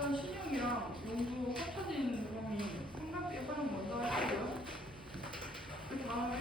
일단 신용이랑 용도 합쳐진 구멍이 삼각비에 먼저 하시고요. 그 다음에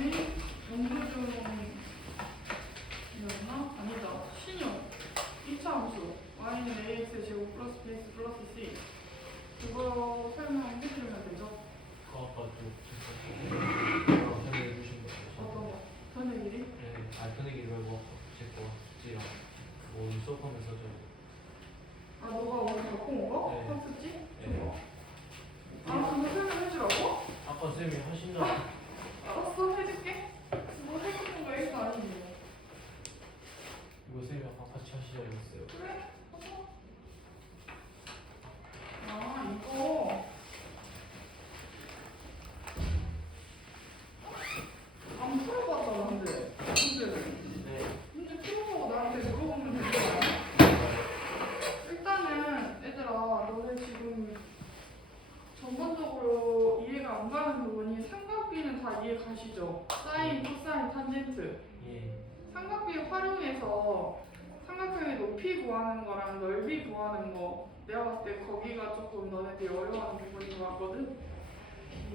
삼각형의 높이 구하는 거랑 넓이 구하는 거 내가 봤을 때 거기가 조금 너네들이 어려워하는 부분인 것 같거든?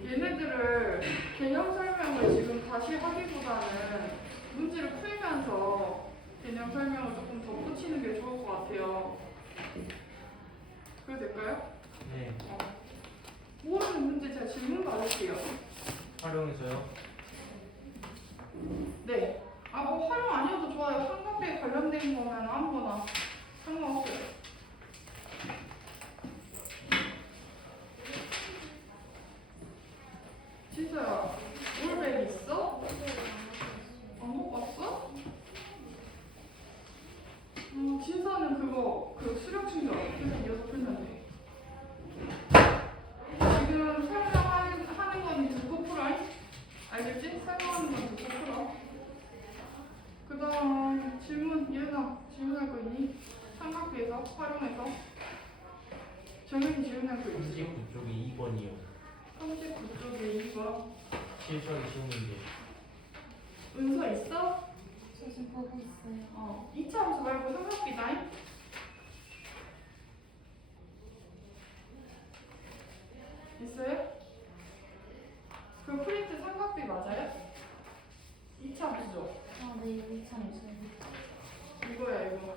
얘네들을 개념 설명을 지금 다시 하기보다는 문제를 풀면서 개념 설명을 조금 더 붙이는 게 좋을 것 같아요. 그래도 될까요? 네. 어. 모르는 문제 제가 질문 받을게요. 활용해서요. working on 뭐야? 실수하기 쉬운 문제. 은서 있어? 저 지금 보고 있어요. 어. 2차 함수 말고 삼각비다. 있어요? 그 프린트 삼각비 맞아요? 2차 함수죠? 아, 네, 2차 무슨. 이거야, 이거.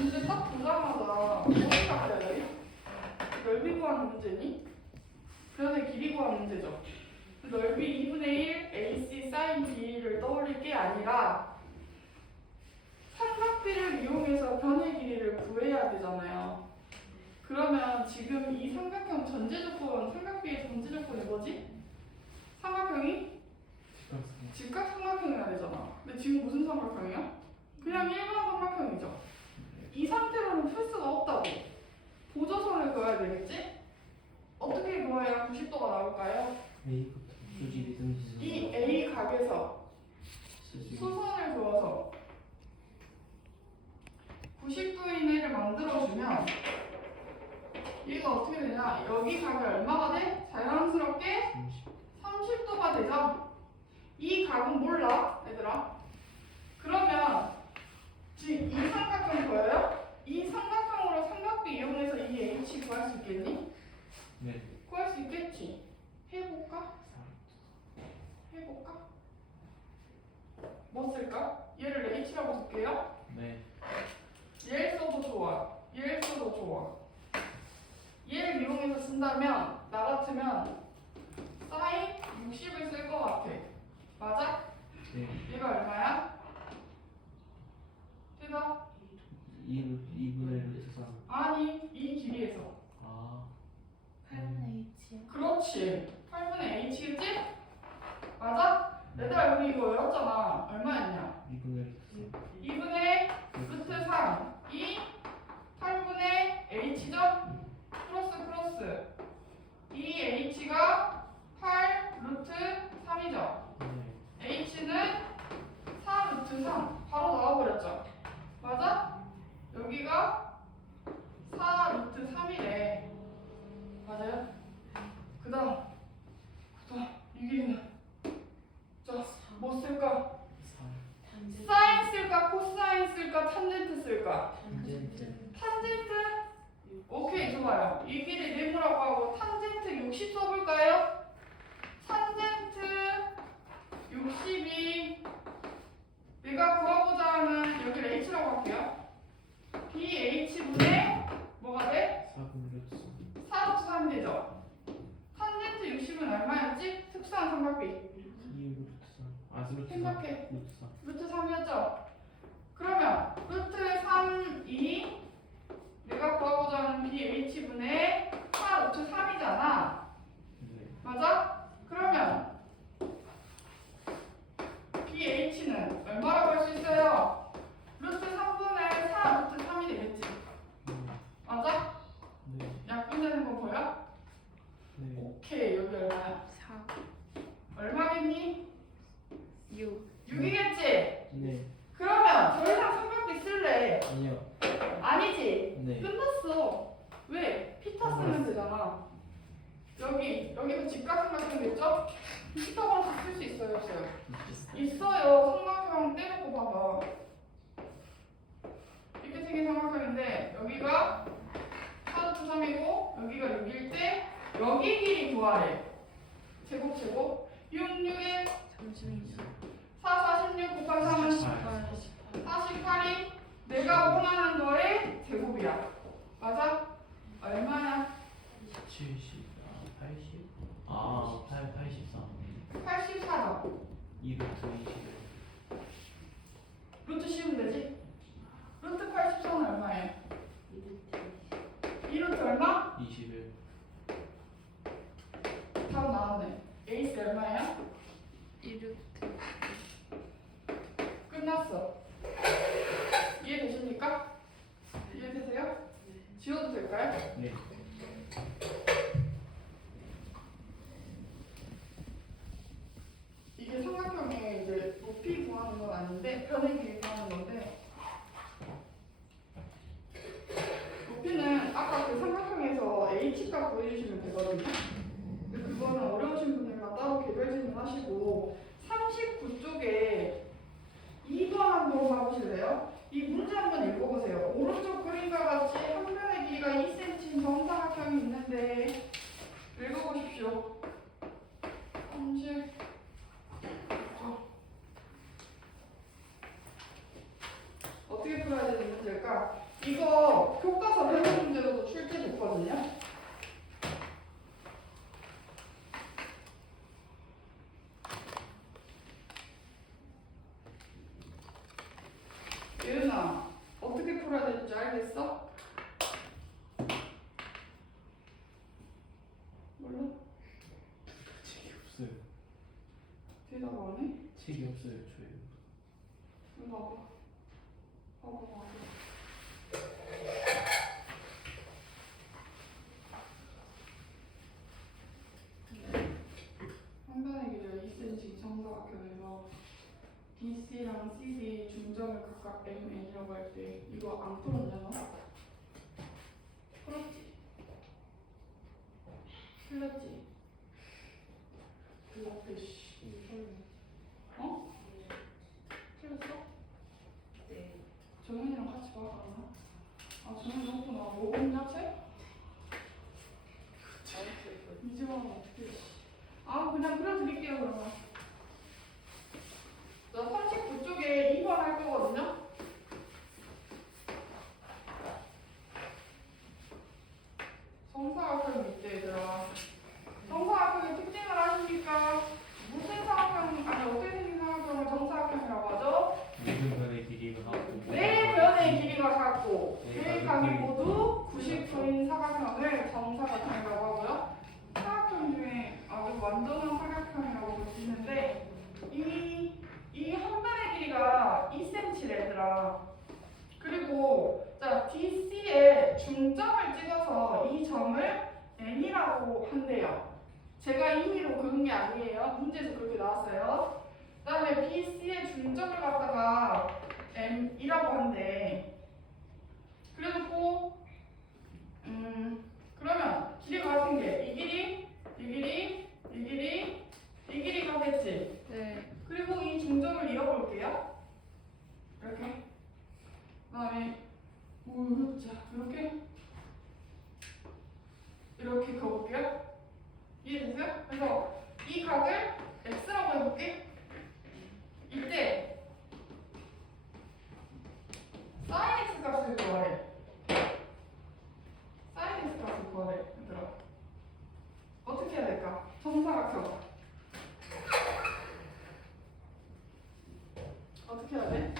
Hände packen. 되겠지? 어떻게 구해야 90도가 나올까요? A 조지 리듬 이 기술 A 각에서 수선을 그어서 90도인 애를 만들어주면 얘가 어떻게 되냐? 여기 각이 얼마가 돼? 자연스럽게 30도가 되죠? 이 각은 몰라? 그러면 나 같으면 사인 60을 쓸 것 같아. 맞아? 네. 이거 얼마야? 티다? 2, 2분의 1 해서 아니, 이 길이에서. 아 8분의 2치. 그렇지. 8분의 h였지? 맞아? 얘들아, 우리 이거 외웠잖아. 얼마였냐? 2분의 1 2분의 루트 3. 이 8분의 h죠? 크로스 크로스. 이 h가 8 루트 3이죠. h는 4 루트 3 바로 나와버렸죠. 맞아? 여기가 4 루트 3이래. 맞아요? 그 다음 16 곱하기 48이 내가 원하는 너의 제곱이야. 맞아? 루트 씌우면 되지? fit, probably can? 예은아 어떻게 풀어야 될지 알겠어? day 점을 N이라고 한대요. 제가 임의로 그은 게 아니에요. 문제에서 그렇게 나왔어요. 그 다음에 BC의 중점을 갖다가 M이라고 한대. 그래놓고 음 그러면 길이가 같은 게 이 길이, 이 길이, 이 길이, 이 길이가 됐지. 네. 그리고 이 중점을 이어볼게요. 이렇게. 그 다음에 오, 자 이렇게 이렇게 그어볼게요. 이해됐어요? 그래서 이 각을 x라고 해볼게. 이때 sin x 값을 구하래. sin x 값을 구하래. 얘들아. 어떻게 해야 될까? 정사각형. 어떻게 해야 돼?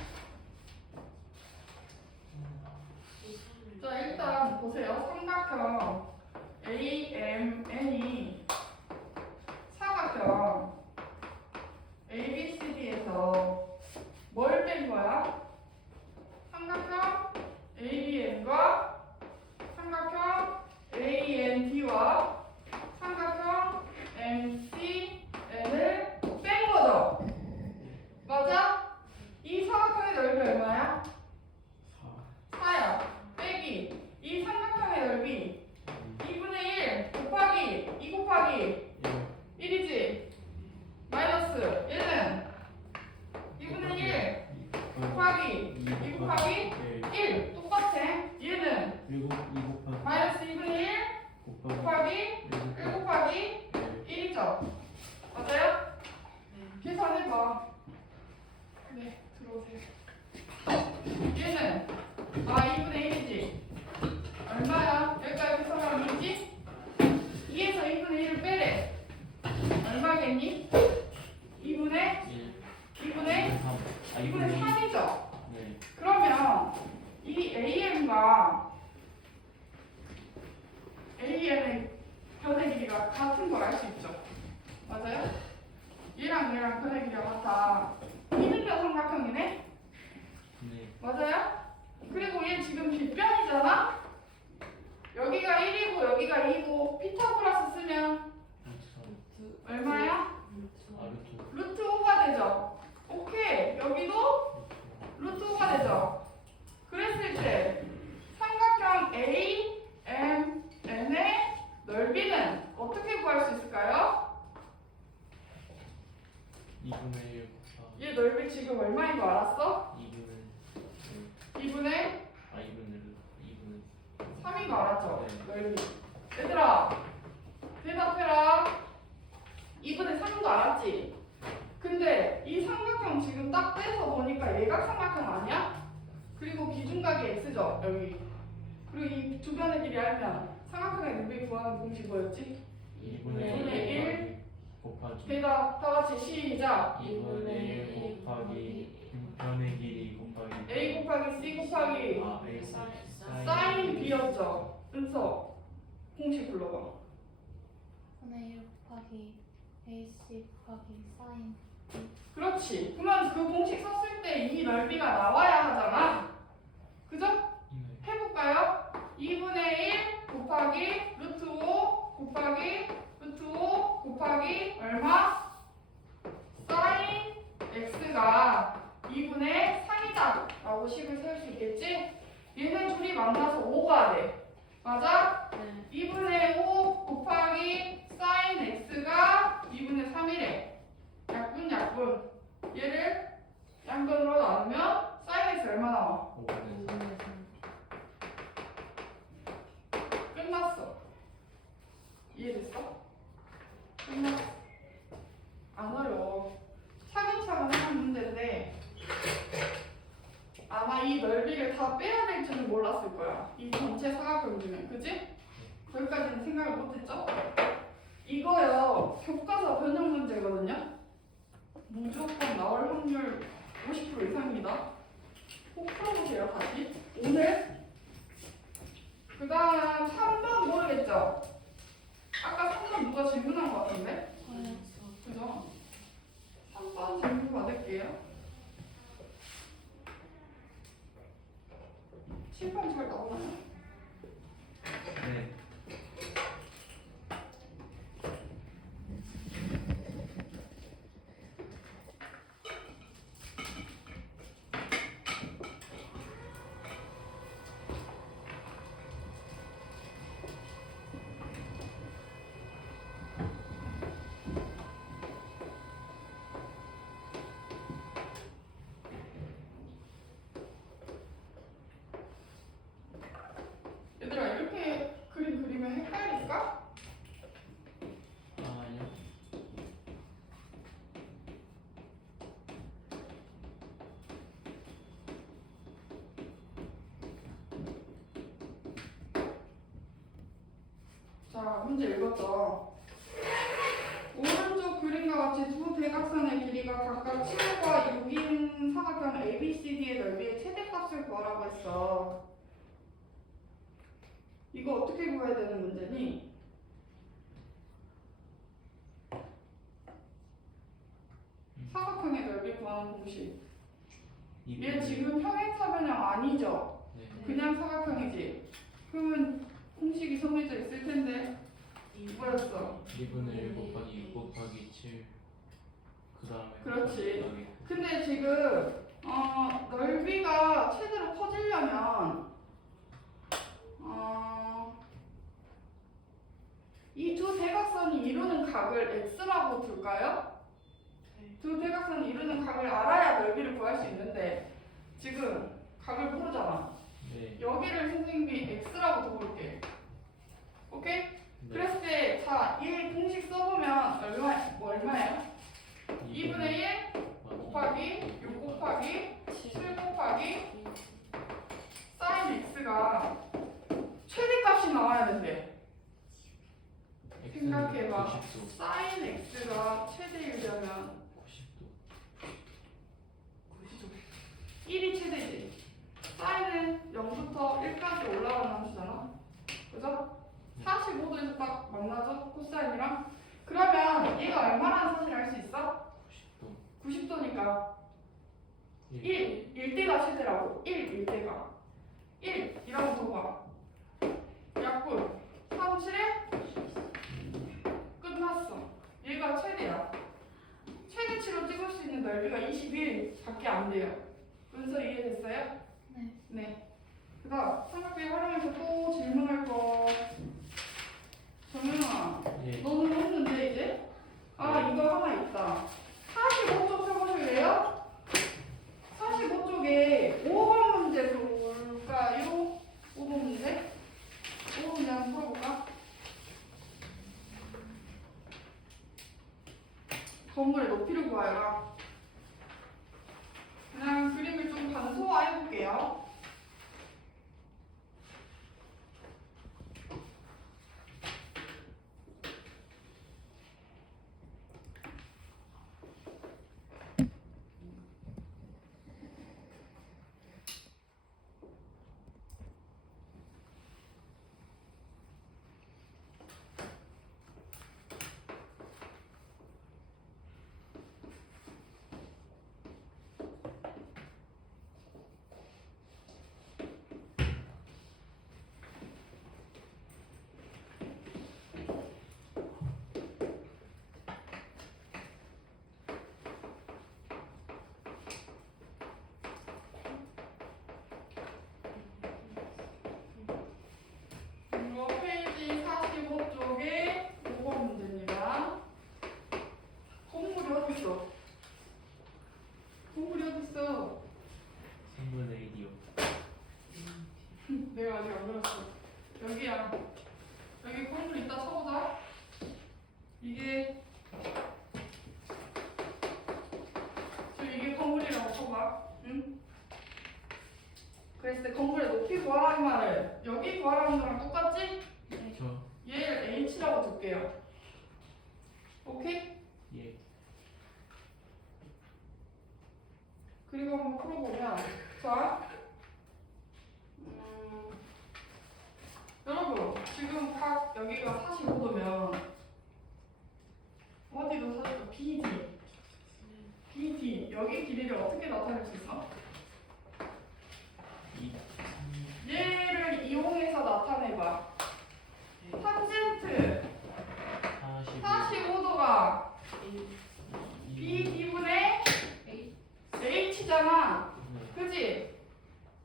자 일단 보세요. 삼각형 AMN이 사각형 ABCD에서 뭘 뺀 거야? 삼각형 ABN과 삼각형 AND와 삼각형 MCN을 뺀 거죠. 맞아? 이 사각형의 넓이 얼마야? 4. 4야. 빼기 이 삼각형의 넓이 2분의 1 곱하기 2 곱하기 1이지. 마이너스 얘는 2분의 1 곱하기 2 곱하기 1 똑같아. 얘는 1 곱하기 마이너스 2분의 1 곱하기 곱하기 1 1 곱하기 1이죠. 맞아요? 계산해봐. 네, 들어오세요. 얘는 아 2분의 1이지. 얼마야? 여기까지 계산하면 2지? 2에서 2분의 1을 빼래. 얼마겠니? 2분의 1 2분의 3 아 2분의 2분의 3이죠. 네 그러면 이 AM과 AN의 변의 길이가 같은 걸 알 수 있죠. 맞아요? 변의 길이가 같아. 이등변 삼각형이네? 네 맞아요? 그리고 얘 지금 빗변이잖아? 여기가 1이고 여기가 2고 피타고라스 쓰면 얼마야? 아 루트 루트 5가 되죠? 오케이 여기도 루트 5가 되죠? 그랬을 때 삼각형 A, M, N의 넓이는 어떻게 구할 수 있을까요? 2분의 1 곱하기 얘 넓이 지금 얼마인 거 알았어? 2분의 2분의 아 2분의 2분의 3인 거 알았죠? 넓이 얘들아 대답해라 2분의 3인 거 알았지? 근데 이 삼각형 지금 딱 떼서 보니까 얘가 삼각형 아니야? 그리고 기준각이 x죠 여기 그리고 이 두 변의 길이 알면 삼각형의 넓이 구하는 공식 뭐였지? 2분의 1 곱하기 대답 다 같이 시작 2분의 1 곱하기 변의 길이 곱하기 a 곱하기 c 곱하기 아 A 사인 b였죠 은서 공식 불러봐 3의 1 곱하기 AC 곱하기 사인 그렇지. 그러면 그 공식 썼을 때 이 넓이가 나와야 하잖아. 그죠? 네. 해볼까요? 2분의 1 곱하기 루트 5 곱하기 루트 5 곱하기 얼마? 사인 x가 2분의 3이다 라고 식을 세울 수 있겠지? 얘네 둘이 만나서 5가 돼 맞아? 네 2분의 5 곱하기 사인 x가 2분의 3이래 약분 약분 얘를 양변으로 나누면 사인 x 얼마 나와? 5분의 3 끝났어. 이해됐어? 끝났어. 안 어려워. 차근차근 하는 문제인데 아마 이 넓이를 다 빼야 될 줄은 몰랐을 거야. 이 전체 사각형 중에. 그지? 거기까지는 생각을 못했죠? 이거요. 교과서 변형 문제거든요. 무조건 나올 확률 50% 이상입니다. 꼭 풀어보세요, 다시. 오늘 그 다음 3번 모르겠죠? 아까 3번 누가 질문한 것 같은데? 그죠? 3번 질문 받을게요. 7번 잘 나오나요? 네. 얘들아 이렇게 그림 그리면 헷갈릴까? 아, 아니요. 자 문제 읽었죠? 오른쪽 그림과 같이 두 대각선의 길이가 각각 7과 6인 사각형 ABCD의 넓이의 최대값을 구하라고 했어. 이거 어떻게 구해야 되는 문제니? 사각형의 넓이 구하는 공식. 얘 지금 평행사변형 아니죠? 네. 그냥 사각형이지. 그러면 공식이 정해져 있을 텐데 뭐였어? 2분의 1 곱하기 6 곱하기 7. 그 다음에 그렇지. 근데 지금 어, 넓이가 최대로 커지려면 어, 이 두 대각선이 이루는 각을 x라고 둘까요? 두 대각선이 이루는 각을 알아야 넓이를 구할 수 있는데 지금 각을 모르잖아. 네. 여기를 선생님이 x라고 둬볼게. 오케이? 네. 그랬을 때, 자, 이 공식 써보면 얼마, 뭐 얼마예요? 2분의 1 곱하기 6 곱하기 7 곱하기 사인 x가 최대값이 나와야 된대. 생각해봐. 90도. 사인 x가 최대이려면 90도. 1이 최대지. 사인은 0부터 1까지 올라가는 함수잖아. 그죠? 45도에서 딱 만나죠? 코사인이랑. 그러면 얘가 얼마라는 사실을 알수 있어? 90도. 90도니까 1, 1대가 최대라고. 1, 1대가. 1, 이라고 둬봐. 약분. 3, 7에 끝났어. 얘가 최대야. 최대치로 찍을 수 있는 넓이가 21밖에 안 돼요. 문서 이해됐어요? 네. 네. 그 다음, 삼각대 활용해서 또 질문할 거. 이거 페이지 45쪽에 5번 문제입니다. 건물이 어딨어? 건물이 어딨어? 3분의 1이요. 내가 아직 안 그렸어. 여기야. 여기 건물 있다 쳐보자. 이게 저 이게 건물이라고 쳐봐. 응? 그랬을 때 건물의 높이 구하라는 말을 여기 구하라는 거랑? 저, 얘를 h라고 둘게요. 오케이? 예. 그리고 한번 풀어보면 자 음, 여러분 지금 각 여기가 45도면 어디도 사실 BD BD 여기 길이를 어떻게 나타낼 수 있어? 2, 얘를 이용해서 나타내봐 탄젠트 45, 45도가 2, BD분의 A H잖아 네. 그지?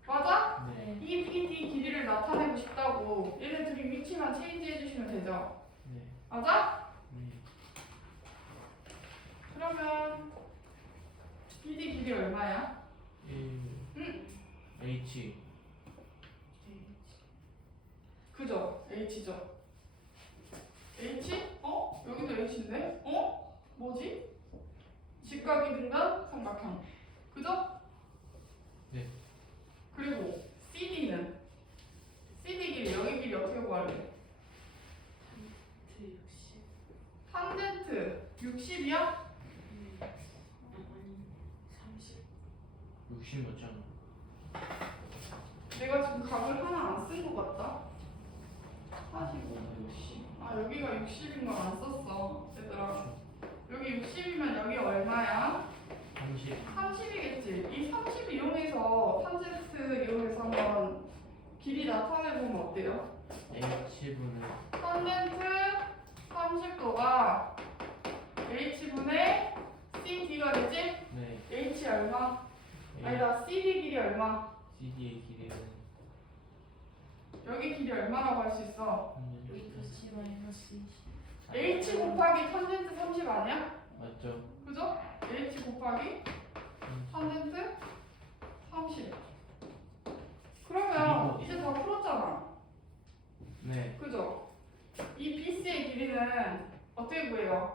맞아? 네. 이 BD 길이를 나타내고 싶다고 얘네들이 위치만 체인지 해 주시면 되죠 네. 맞아? 네. 그러면 BD 길이 얼마야? 1, 응 H, 그죠? H죠 H? 어? 여기도 H인데? 어? 뭐지? 직각이 등간 삼각형 그죠? 네. 그리고 CD는 CD 길이 여기 길이 어떻게 구할래? 탄젠트 60이야? 60 맞잖아. 내가 지금 각을 하나 안 쓴 것 같다 45 60. 아 여기가 60인 걸 안 썼어 얘들아 여기 60이면 여기 얼마야? 30, 30이겠지 이 30 이용해서 탄젠트 이용해서 한번 길이 나타내보면 어때요? H분의 탄젠트 30도가 h분의 cd가 되지? 네. h 얼마? 아니다 cd 길이 얼마? CD의 길이는 여기 길이 얼마라고 할 수 있어? 3, h 곱하기 탄젠트 30 아니야? 맞죠? 그죠? h 곱하기 음, 탄젠트 30 그러면 이제 다 풀었잖아 네. 그죠? 이 BC의 길이는 어떻게 구해요?